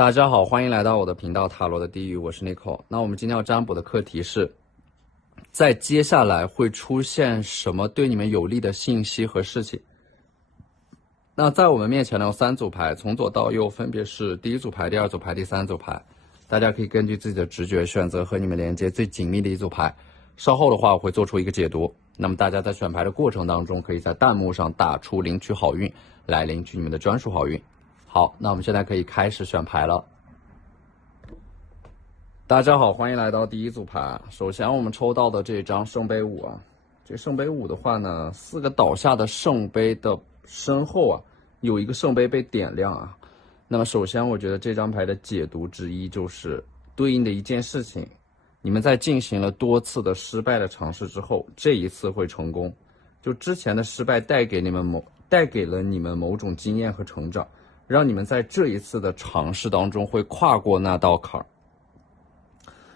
大家好，欢迎来到我的频道塔罗的地狱，我是 Nico。那我们今天要占卜的课题是，在接下来会出现什么对你们有利的信息和事情？那在我们面前呢有3组牌，从左到右分别是第一组牌、第二组牌、第3组牌。大家可以根据自己的直觉选择和你们连接最紧密的一组牌。稍后的话我会做出一个解读。那么大家在选牌的过程当中，可以在弹幕上打出领取好运，来领取你们的专属好运。好，那我们现在可以开始选牌了。大家好，欢迎来到第一组牌。首先我们抽到的这张圣杯五啊，这圣杯五的话呢，4个倒下的圣杯的身后啊，有一个圣杯被点亮啊。那么首先我觉得这张牌的解读之一就是对应的一件事情，你们在进行了多次的失败的尝试之后，这一次会成功。就之前的失败带给了你们某种经验和成长，让你们在这一次的尝试当中会跨过那道坎儿。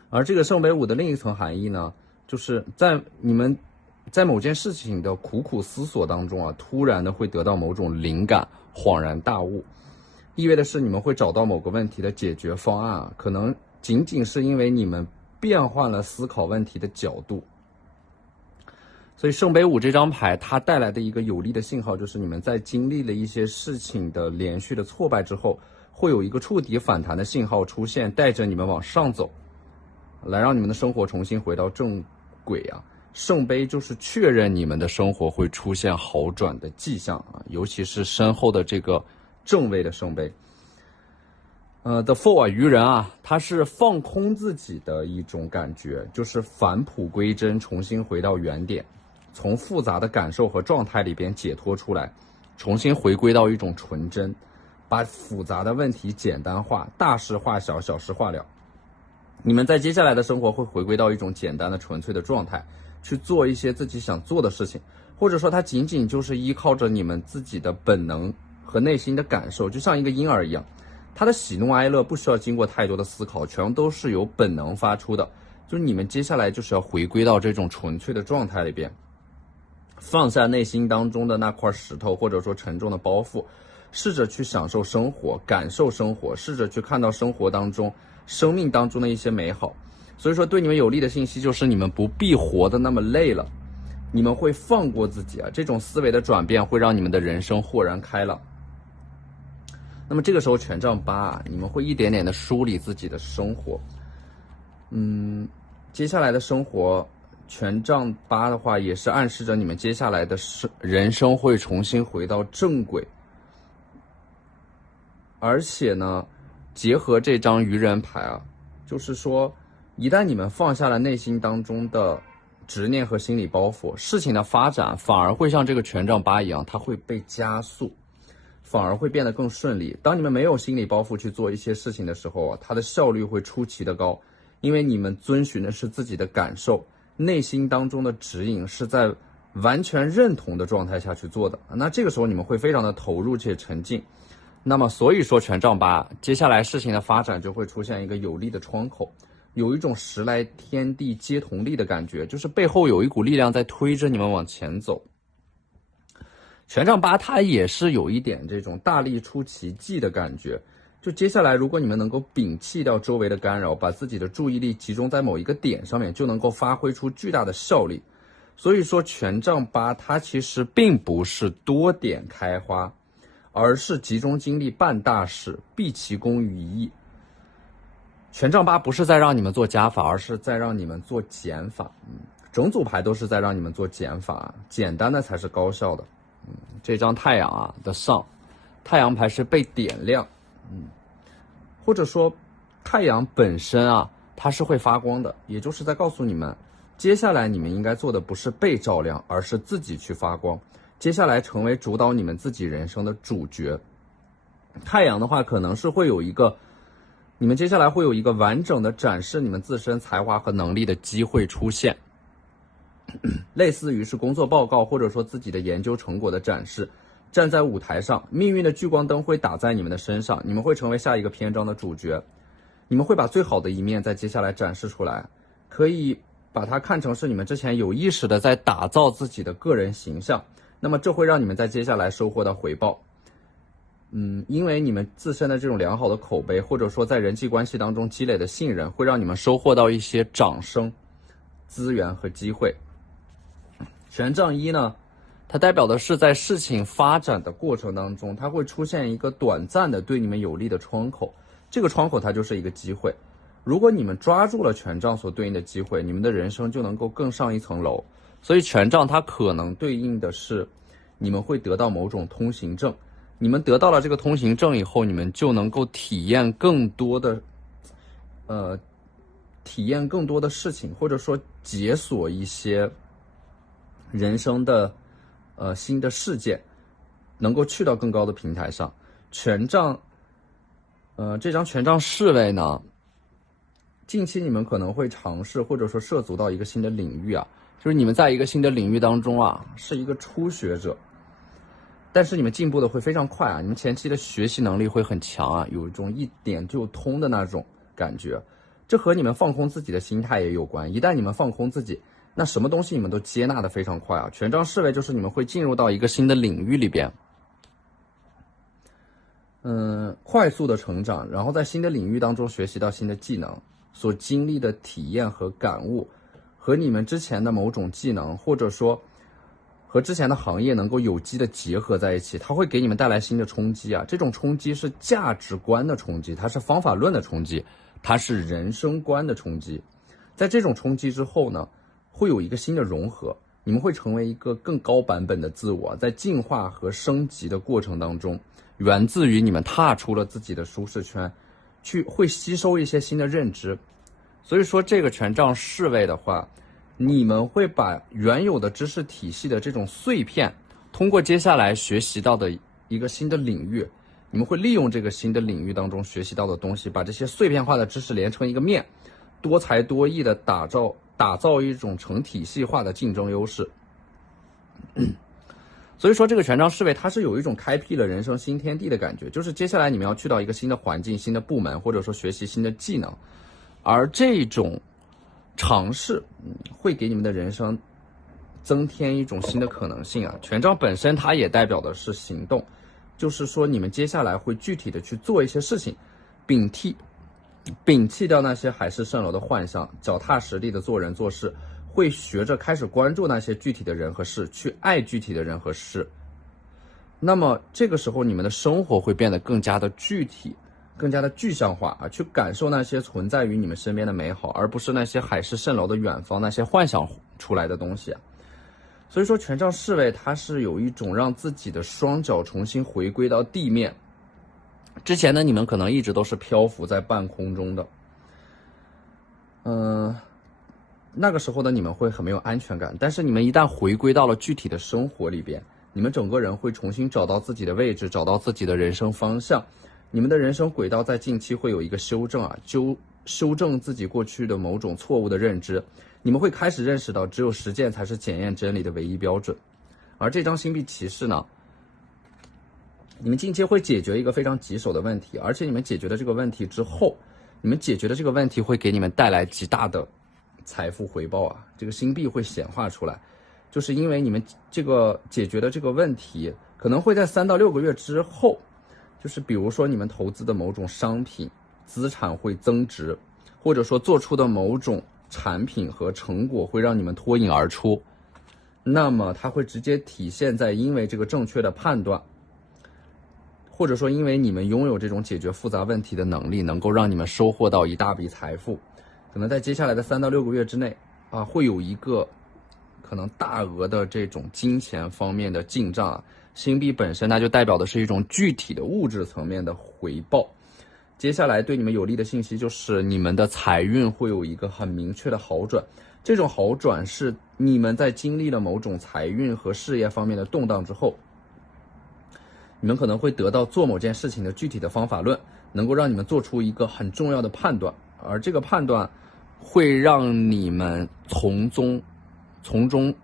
而这个圣杯五的另一层含义呢，就是在你们在某件事情的苦苦思索当中啊，突然的会得到某种灵感，恍然大悟，意味的是你们会找到某个问题的解决方案啊，可能仅仅是因为你们变换了思考问题的角度。所以圣杯五这张牌它带来的一个有利的信号，就是你们在经历了一些事情的连续的挫败之后，会有一个触底反弹的信号出现，带着你们往上走，来让你们的生活重新回到正轨啊。圣杯就是确认你们的生活会出现好转的迹象啊，尤其是身后的这个正位的圣杯。The Fool 啊，愚人啊，他是放空自己的一种感觉，就是返璞归真，重新回到原点，从复杂的感受和状态里边解脱出来，重新回归到一种纯真，把复杂的问题简单化，大事化小，小事化了。你们在接下来的生活会回归到一种简单的纯粹的状态，去做一些自己想做的事情，或者说它仅仅就是依靠着你们自己的本能和内心的感受，就像一个婴儿一样，他的喜怒哀乐不需要经过太多的思考，全都是由本能发出的。就是你们接下来就是要回归到这种纯粹的状态里边，放下内心当中的那块石头或者说沉重的包袱，试着去享受生活，感受生活，试着去看到生活当中生命当中的一些美好。所以说对你们有利的信息就是你们不必活得那么累了，你们会放过自己啊，这种思维的转变会让你们的人生豁然开朗。那么这个时候权杖8啊，你们会一点点的梳理自己的生活。接下来的生活权杖8的话也是暗示着你们接下来的人生会重新回到正轨。而且呢，结合这张愚人牌啊，就是说一旦你们放下了内心当中的执念和心理包袱，事情的发展反而会像这个权杖8一样，它会被加速，反而会变得更顺利。当你们没有心理包袱去做一些事情的时候啊，它的效率会出奇的高，因为你们遵循的是自己的感受，内心当中的指引是在完全认同的状态下去做的。那这个时候你们会非常的投入且沉浸。那么所以说权杖8接下来事情的发展就会出现一个有利的窗口，有一种时来天地皆同力的感觉，就是背后有一股力量在推着你们往前走。权杖8它也是有一点这种大力出奇迹的感觉，就接下来如果你们能够摒弃掉周围的干扰，把自己的注意力集中在某一个点上面，就能够发挥出巨大的效力。所以说权杖8它其实并不是多点开花，而是集中精力办大事，毕其功于一役。权杖8不是在让你们做加法，而是在让你们做减法。整组牌都是在让你们做减法，简单的才是高效的。这张太阳啊的上，太阳牌是被点亮，或者说太阳本身啊它是会发光的，也就是在告诉你们，接下来你们应该做的不是被照亮，而是自己去发光，接下来成为主导你们自己人生的主角。太阳的话可能是会有一个，你们接下来会有一个完整的展示你们自身才华和能力的机会出现，类似于是工作报告或者说自己的研究成果的展示。站在舞台上，命运的聚光灯会打在你们的身上，你们会成为下一个篇章的主角，你们会把最好的一面在接下来展示出来，可以把它看成是你们之前有意识的在打造自己的个人形象，那么这会让你们在接下来收获到回报。因为你们自身的这种良好的口碑，或者说在人际关系当中积累的信任，会让你们收获到一些掌声、资源和机会。权杖一呢，它代表的是在事情发展的过程当中，它会出现一个短暂的对你们有利的窗口，这个窗口它就是一个机会。如果你们抓住了权杖所对应的机会，你们的人生就能够更上一层楼。所以权杖它可能对应的是你们会得到某种通行证，你们得到了这个通行证以后，你们就能够体验更多的事情，或者说解锁一些人生的新的事件，能够去到更高的平台上。权杖这张权杖侍卫呢，近期你们可能会尝试或者说涉足到一个新的领域啊，就是你们在一个新的领域当中啊，是一个初学者，但是你们进步的会非常快啊，你们前期的学习能力会很强啊，有一种一点就通的那种感觉。这和你们放空自己的心态也有关，一旦你们放空自己，那什么东西你们都接纳的非常快啊。权杖侍卫就是你们会进入到一个新的领域里边，快速的成长，然后在新的领域当中学习到新的技能，所经历的体验和感悟，和你们之前的某种技能，或者说和之前的行业能够有机的结合在一起，它会给你们带来新的冲击啊！这种冲击是价值观的冲击，它是方法论的冲击，它是人生观的冲击。在这种冲击之后呢，会有一个新的融合，你们会成为一个更高版本的自我，在进化和升级的过程当中，源自于你们踏出了自己的舒适圈，会吸收一些新的认知。所以说这个权杖侍卫的话，你们会把原有的知识体系的这种碎片，通过接下来学习到的一个新的领域，你们会利用这个新的领域当中学习到的东西，把这些碎片化的知识连成一个面，多才多艺的打造一种成体系化的竞争优势。所以说这个权杖侍卫它是有一种开辟了人生新天地的感觉，就是接下来你们要去到一个新的环境、新的部门，或者说学习新的技能，而这种尝试会给你们的人生增添一种新的可能性啊。权杖本身它也代表的是行动，就是说你们接下来会具体的去做一些事情，摒弃掉那些海市蜃楼的幻想，脚踏实地的做人做事，会学着开始关注那些具体的人和事，去爱具体的人和事。那么这个时候你们的生活会变得更加的具体，更加的具象化啊，去感受那些存在于你们身边的美好，而不是那些海市蜃楼的远方，那些幻想出来的东西啊。所以说权杖侍卫它是有一种让自己的双脚重新回归到地面。之前呢，你们可能一直都是漂浮在半空中的，那个时候的你们会很没有安全感，但是你们一旦回归到了具体的生活里边，你们整个人会重新找到自己的位置，找到自己的人生方向，你们的人生轨道在近期会有一个修正啊，修正自己过去的某种错误的认知，你们会开始认识到只有实践才是检验真理的唯一标准。而这张星币骑士呢，你们近期会解决一个非常棘手的问题，而且你们解决了这个问题之后，你们解决的这个问题会给你们带来极大的财富回报啊！这个星币会显化出来，就是因为你们这个解决的这个问题，可能会在3到6个月之后，就是比如说你们投资的某种商品资产会增值，或者说做出的某种产品和成果会让你们脱颖而出，那么它会直接体现在因为这个正确的判断，或者说因为你们拥有这种解决复杂问题的能力，能够让你们收获到一大笔财富。可能在接下来的3到6个月之内啊，会有一个可能大额的这种金钱方面的进账啊。星币本身它就代表的是一种具体的物质层面的回报。接下来对你们有利的信息就是你们的财运会有一个很明确的好转，这种好转是你们在经历了某种财运和事业方面的动荡之后，你们可能会得到做某件事情的具体的方法论，能够让你们做出一个很重要的判断，而这个判断会让你们从中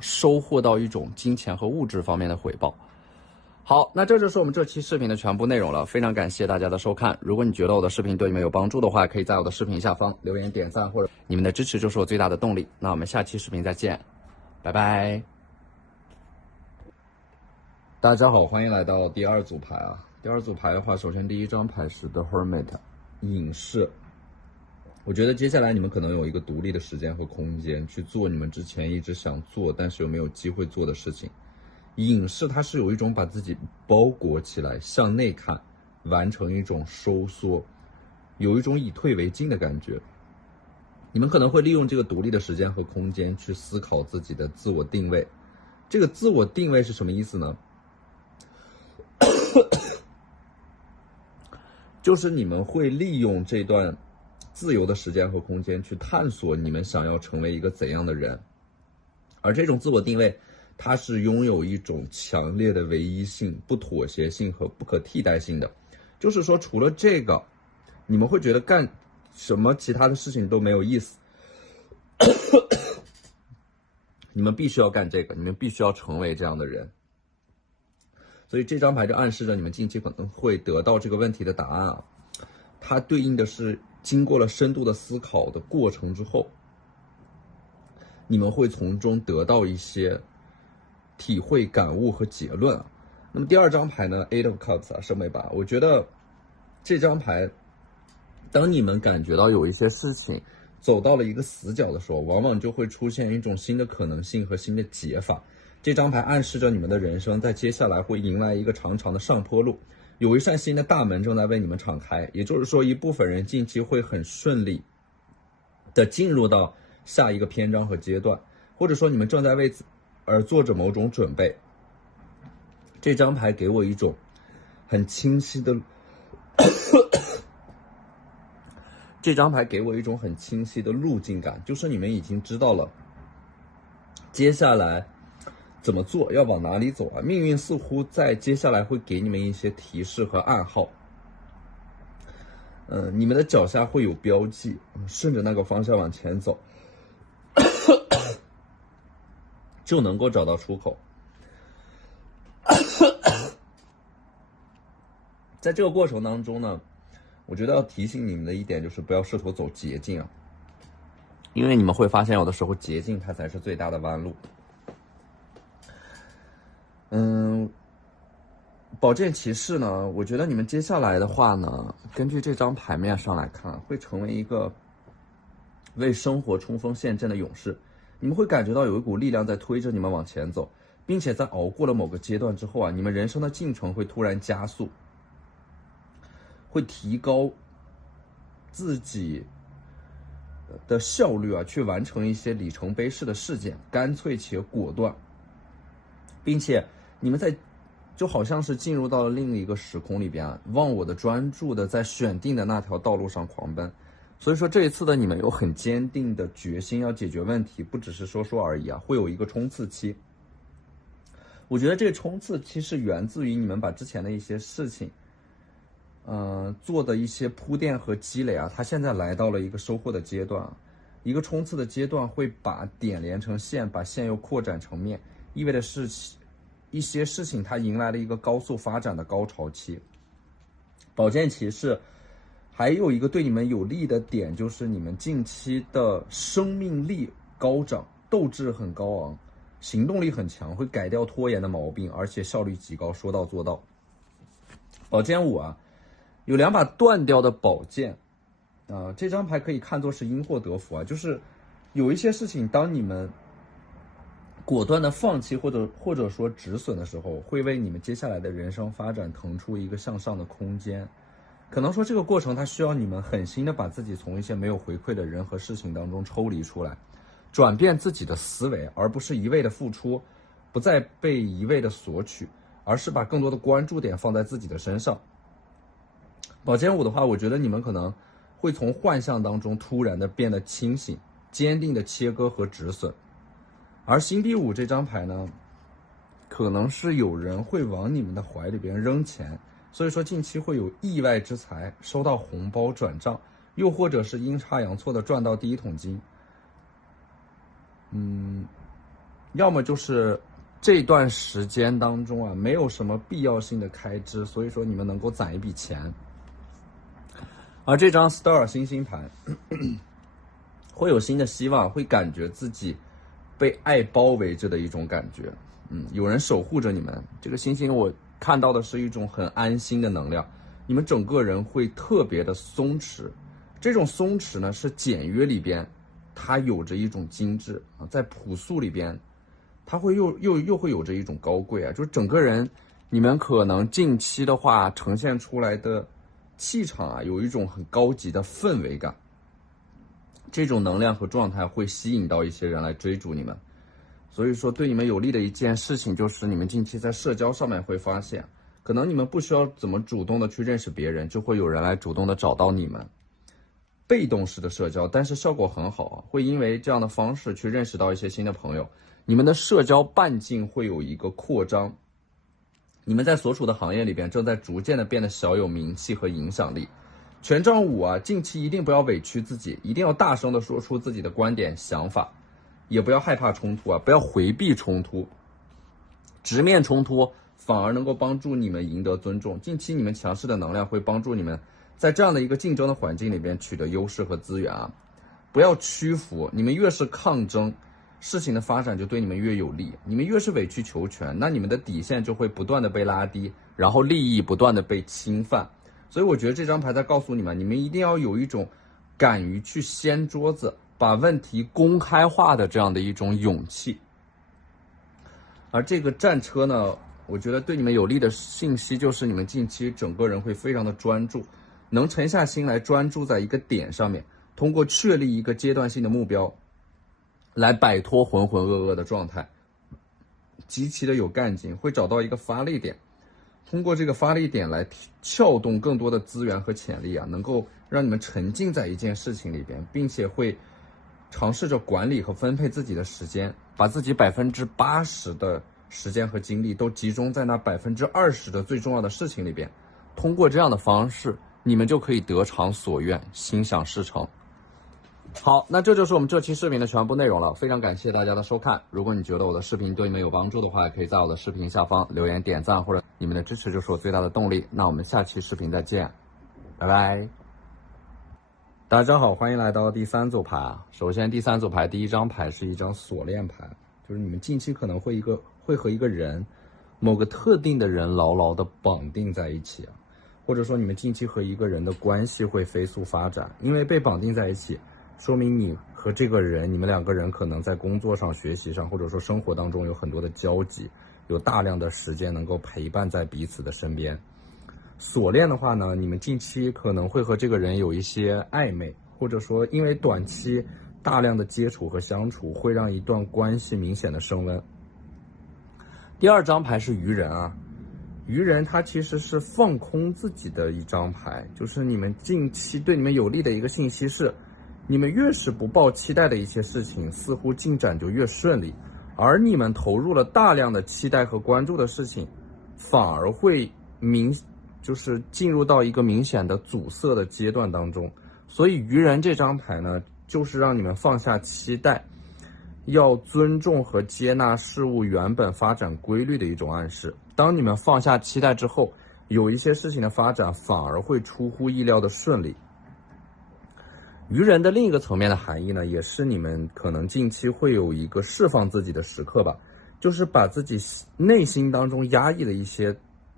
收获到一种金钱和物质方面的回报。好，那这就是我们这期视频的全部内容了，非常感谢大家的收看。如果你觉得我的视频对你们有帮助的话，可以在我的视频下方留言点赞，或者你们的支持就是我最大的动力。那我们下期视频再见，拜拜。大家好，欢迎来到第2组牌啊。第二组牌的话，首先第一张牌是 The Hermit， 隐士。我觉得接下来你们可能有一个独立的时间和空间去做你们之前一直想做但是又没有机会做的事情。隐士它是有一种把自己包裹起来，向内看，完成一种收缩，有一种以退为进的感觉。你们可能会利用这个独立的时间和空间去思考自己的自我定位。这个自我定位是什么意思呢？就是你们会利用这段自由的时间和空间去探索你们想要成为一个怎样的人。而这种自我定位它是拥有一种强烈的唯一性、不妥协性和不可替代性的。就是说除了这个，你们会觉得干什么其他的事情都没有意思。你们必须要干这个，你们必须要成为这样的人。所以这张牌就暗示着你们近期可能会得到这个问题的答案啊。它对应的是经过了深度的思考的过程之后，你们会从中得到一些体会、感悟和结论啊。那么第二张牌呢 ，Eight of Cups 啊，圣杯八。我觉得这张牌，当你们感觉到有一些事情走到了一个死角的时候，往往就会出现一种新的可能性和新的解法。这张牌暗示着你们的人生在接下来会迎来一个长长的上坡路，有一扇新的大门正在为你们敞开。也就是说，一部分人近期会很顺利的进入到下一个篇章和阶段，或者说你们正在为此而做着某种准备。这张牌给我一种很清晰的这张牌给我一种很清晰的路径感，就是你们已经知道了接下来怎么做，要往哪里走啊。命运似乎在接下来会给你们一些提示和暗号。你们的脚下会有标记，顺着那个方向往前走就能够找到出口。在这个过程当中呢，我觉得要提醒你们的一点就是不要试图走捷径啊，因为你们会发现有的时候捷径它才是最大的弯路。宝剑骑士呢，我觉得你们接下来的话呢，根据这张牌面上来看，会成为一个为生活冲锋陷阵的勇士。你们会感觉到有一股力量在推着你们往前走，并且在熬过了某个阶段之后啊，你们人生的进程会突然加速，会提高自己的效率啊，去完成一些里程碑式的事件，干脆且果断，并且你们在就好像是进入到了另一个时空里边啊，忘我的专注的在选定的那条道路上狂奔。所以说这一次的你们有很坚定的决心要解决问题，不只是说说而已啊，会有一个冲刺期。我觉得这个冲刺期是源自于你们把之前的一些事情做的一些铺垫和积累啊，它现在来到了一个收获的阶段啊。一个冲刺的阶段会把点连成线，把线又扩展成面，意味着是一些事情它迎来了一个高速发展的高潮期。宝剑骑士还有一个对你们有利的点，就是你们近期的生命力高涨，斗志很高昂，行动力很强，会改掉拖延的毛病，而且效率极高，说到做到。宝剑五啊，有两把断掉的宝剑这张牌可以看作是因祸得福啊，就是有一些事情当你们果断的放弃或者说止损的时候，会为你们接下来的人生发展腾出一个向上的空间。可能说这个过程它需要你们狠心的把自己从一些没有回馈的人和事情当中抽离出来，转变自己的思维，而不是一味的付出，不再被一味的索取，而是把更多的关注点放在自己的身上。宝剑五的话，我觉得你们可能会从幻象当中突然的变得清醒，坚定的切割和止损。而星币五这张牌呢，可能是有人会往你们的怀里边扔钱，所以说近期会有意外之财，收到红包转账，又或者是阴差阳错的赚到第一桶金。要么就是这段时间当中啊，没有什么必要性的开支，所以说你们能够攒一笔钱。而这张 Star 星星牌会有新的希望，会感觉自己被爱包围着的一种感觉。有人守护着你们。这个星星我看到的是一种很安心的能量，你们整个人会特别的松弛。这种松弛呢，是简约里边它有着一种精致啊，在朴素里边它会又会有着一种高贵啊，就是整个人你们可能近期的话呈现出来的气场啊，有一种很高级的氛围感。这种能量和状态会吸引到一些人来追逐你们。所以说对你们有利的一件事情就是你们近期在社交上面会发现，可能你们不需要怎么主动的去认识别人，就会有人来主动的找到你们。被动式的社交，但是效果很好啊，会因为这样的方式去认识到一些新的朋友，你们的社交半径会有一个扩张。你们在所处的行业里边正在逐渐的变得小有名气和影响力。权杖五啊，近期一定不要委屈自己，一定要大声的说出自己的观点想法，也不要害怕冲突啊，不要回避冲突，直面冲突反而能够帮助你们赢得尊重。近期你们强势的能量会帮助你们在这样的一个竞争的环境里边取得优势和资源啊，不要屈服，你们越是抗争，事情的发展就对你们越有利。你们越是委曲求全，那你们的底线就会不断的被拉低，然后利益不断的被侵犯。所以我觉得这张牌在告诉你们，你们一定要有一种敢于去掀桌子，把问题公开化的这样的一种勇气。而这个战车呢，我觉得对你们有利的信息就是你们近期整个人会非常的专注，能沉下心来专注在一个点上面，通过确立一个阶段性的目标来摆脱浑浑噩噩的状态，极其的有干劲，会找到一个发力点，通过这个发力点来撬动更多的资源和潜力啊，能够让你们沉浸在一件事情里边，并且会尝试着管理和分配自己的时间，把自己80%的时间和精力都集中在那20%的最重要的事情里边。通过这样的方式，你们就可以得偿所愿，心想事成。好，那这就是我们这期视频的全部内容了，非常感谢大家的收看。如果你觉得我的视频对你们有帮助的话，也可以在我的视频下方留言点赞，或者你们的支持就是我最大的动力。那我们下期视频再见，拜拜。大家好，欢迎来到第三组牌啊。首先第三组牌第一张牌是一张锁链牌，就是你们近期可能会和一个人，某个特定的人牢牢的绑定在一起啊，或者说你们近期和一个人的关系会飞速发展，因为被绑定在一起，说明你和这个人，你们两个人可能在工作上、学习上，或者说生活当中有很多的交集，有大量的时间能够陪伴在彼此的身边。锁链的话呢，你们近期可能会和这个人有一些暧昧，或者说因为短期大量的接触和相处，会让一段关系明显的升温。第二张牌是愚人啊，愚人它其实是放空自己的一张牌，就是你们近期对你们有利的一个信息是，你们越是不抱期待的一些事情，似乎进展就越顺利，而你们投入了大量的期待和关注的事情，反而会就是进入到一个明显的阻塞的阶段当中。所以愚人这张牌呢，就是让你们放下期待，要尊重和接纳事物原本发展规律的一种暗示。当你们放下期待之后，有一些事情的发展反而会出乎意料的顺利。愚人的另一个层面的含义呢，也是你们可能近期会有一个释放自己的时刻吧，就是把自己内心当中压抑的一些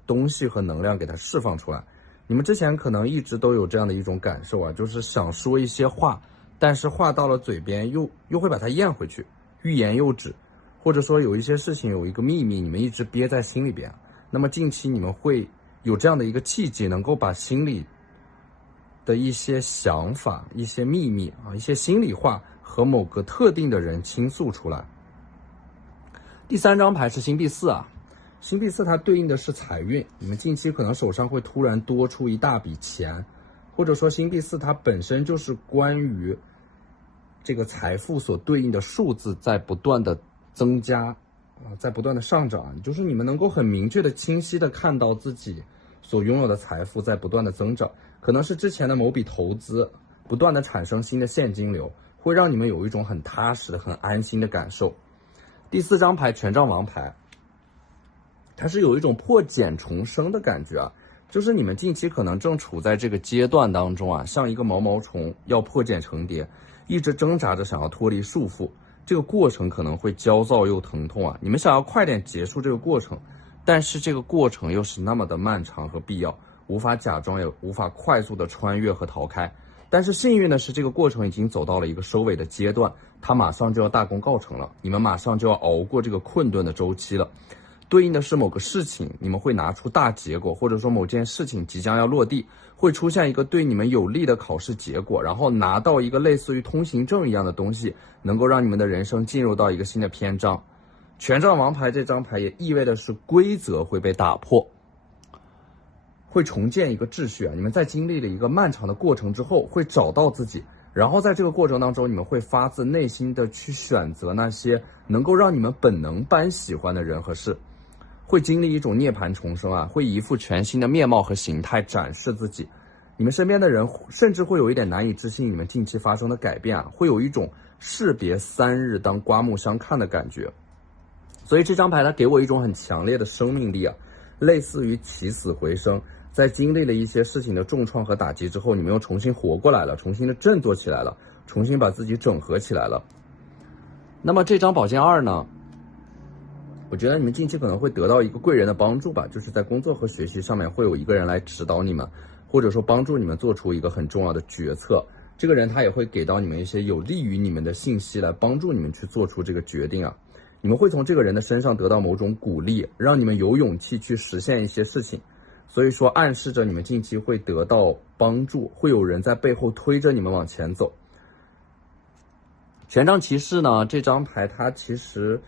东西和能量给它释放出来。你们之前可能一直都有这样的一种感受啊，就是想说一些话，但是话到了嘴边又会把它咽回去，欲言又止，或者说有一些事情有一个秘密你们一直憋在心里边，那么近期你们会有这样的一个契机，能够把心里的一些想法、一些秘密啊、一些心里话和某个特定的人倾诉出来。第三张牌是星币4啊，星币4它对应的是财运，你们近期可能手上会突然多出一大笔钱，或者说星币4它本身就是关于这个财富所对应的数字在不断的增加在不断的上涨，就是你们能够很明确的、清晰的看到自己所拥有的财富在不断的增长，可能是之前的某笔投资不断的产生新的现金流，会让你们有一种很踏实的、很安心的感受。第4张牌权杖王牌，它是有一种破茧重生的感觉啊，就是你们近期可能正处在这个阶段当中啊，像一个毛毛虫要破茧成蝶，一直挣扎着想要脱离束缚，这个过程可能会焦躁又疼痛啊，你们想要快点结束这个过程，但是这个过程又是那么的漫长和必要，无法假装，也无法快速的穿越和逃开。但是幸运的是，这个过程已经走到了一个收尾的阶段，它马上就要大功告成了，你们马上就要熬过这个困顿的周期了。对应的是某个事情，你们会拿出大结果，或者说某件事情即将要落地，会出现一个对你们有利的考试结果，然后拿到一个类似于通行证一样的东西，能够让你们的人生进入到一个新的篇章。权杖王牌这张牌也意味的是规则会被打破，会重建一个秩序啊！你们在经历了一个漫长的过程之后，会找到自己，然后在这个过程当中，你们会发自内心的去选择那些能够让你们本能般喜欢的人和事。会经历一种涅槃重生啊，会以一副全新的面貌和形态展示自己。你们身边的人甚至会有一点难以置信你们近期发生的改变啊，会有一种士别3日当刮目相看的感觉。所以这张牌它给我一种很强烈的生命力啊，类似于起死回生。在经历了一些事情的重创和打击之后，你们又重新活过来了，重新的振作起来了，重新把自己整合起来了。那么这张宝剑2呢，我觉得你们近期可能会得到一个贵人的帮助吧，就是在工作和学习上面会有一个人来指导你们，或者说帮助你们做出一个很重要的决策。这个人他也会给到你们一些有利于你们的信息，来帮助你们去做出这个决定啊。你们会从这个人的身上得到某种鼓励，让你们有勇气去实现一些事情。所以说暗示着你们近期会得到帮助，会有人在背后推着你们往前走。权杖骑士呢，这张牌它其实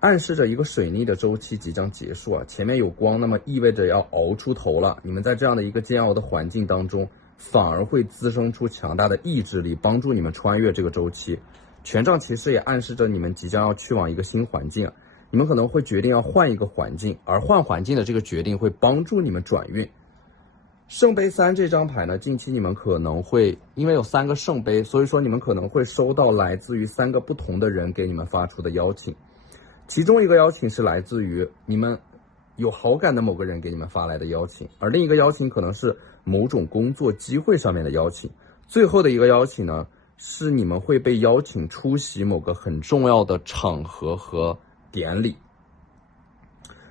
暗示着一个水逆的周期即将结束啊，前面有光，那么意味着要熬出头了。你们在这样的一个煎熬的环境当中，反而会滋生出强大的意志力，帮助你们穿越这个周期。权杖骑士也暗示着你们即将要去往一个新环境啊，你们可能会决定要换一个环境，而换环境的这个决定会帮助你们转运。圣杯3这张牌呢，近期你们可能会因为有3个圣杯，所以说你们可能会收到来自于3个不同的人给你们发出的邀请。其中一个邀请是来自于你们有好感的某个人给你们发来的邀请，而另一个邀请可能是某种工作机会上面的邀请。最后的一个邀请呢，是你们会被邀请出席某个很重要的场合和典礼。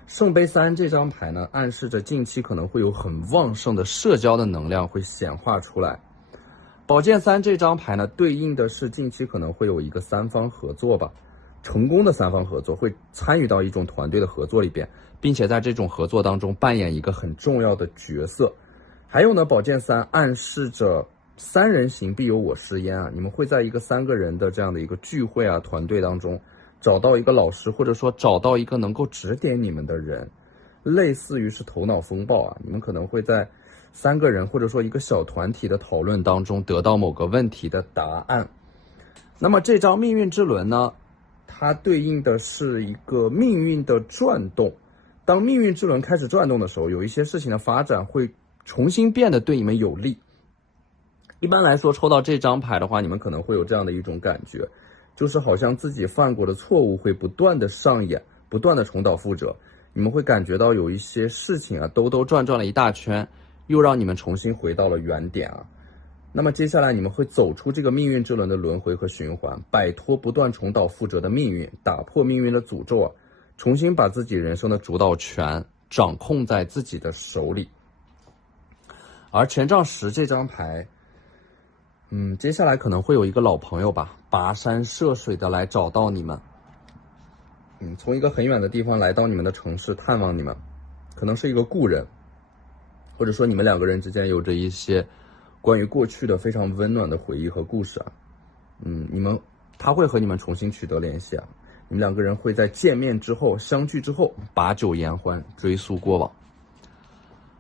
圣杯3这张牌呢，暗示着近期可能会有很旺盛的社交的能量会显化出来。宝剑3这张牌呢，对应的是近期可能会有一个3方合作吧，成功的3方合作，会参与到一种团队的合作里边，并且在这种合作当中扮演一个很重要的角色。还有呢，宝剑3暗示着3人行必有我师焉啊，你们会在一个3个人的这样的一个聚会啊团队当中找到一个老师，或者说找到一个能够指点你们的人，类似于是头脑风暴啊，你们可能会在3个人或者说一个小团体的讨论当中得到某个问题的答案。那么这张命运之轮呢，它对应的是一个命运的转动。当命运之轮开始转动的时候，有一些事情的发展会重新变得对你们有利。一般来说，抽到这张牌的话，你们可能会有这样的一种感觉，就是好像自己犯过的错误会不断的上演，不断的重蹈覆辙。你们会感觉到有一些事情啊，兜兜转转了一大圈，又让你们重新回到了原点啊。那么接下来你们会走出这个命运之轮的轮回和循环，摆脱不断重蹈覆辙的命运，打破命运的诅咒啊，重新把自己人生的主导权掌控在自己的手里。而权杖10这张牌，接下来可能会有一个老朋友吧，跋山涉水的来找到你们，从一个很远的地方来到你们的城市探望你们，可能是一个故人，或者说你们2个人之间有着一些关于过去的非常温暖的回忆和故事啊，他会和你们重新取得联系啊，你们2个人会在见面之后、相聚之后把酒言欢，追溯过往。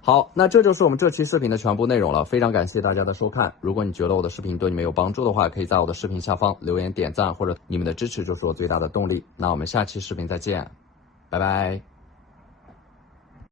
好，那这就是我们这期视频的全部内容了，非常感谢大家的收看。如果你觉得我的视频对你们有帮助的话，可以在我的视频下方留言点赞，或者你们的支持就是我最大的动力。那我们下期视频再见，拜拜。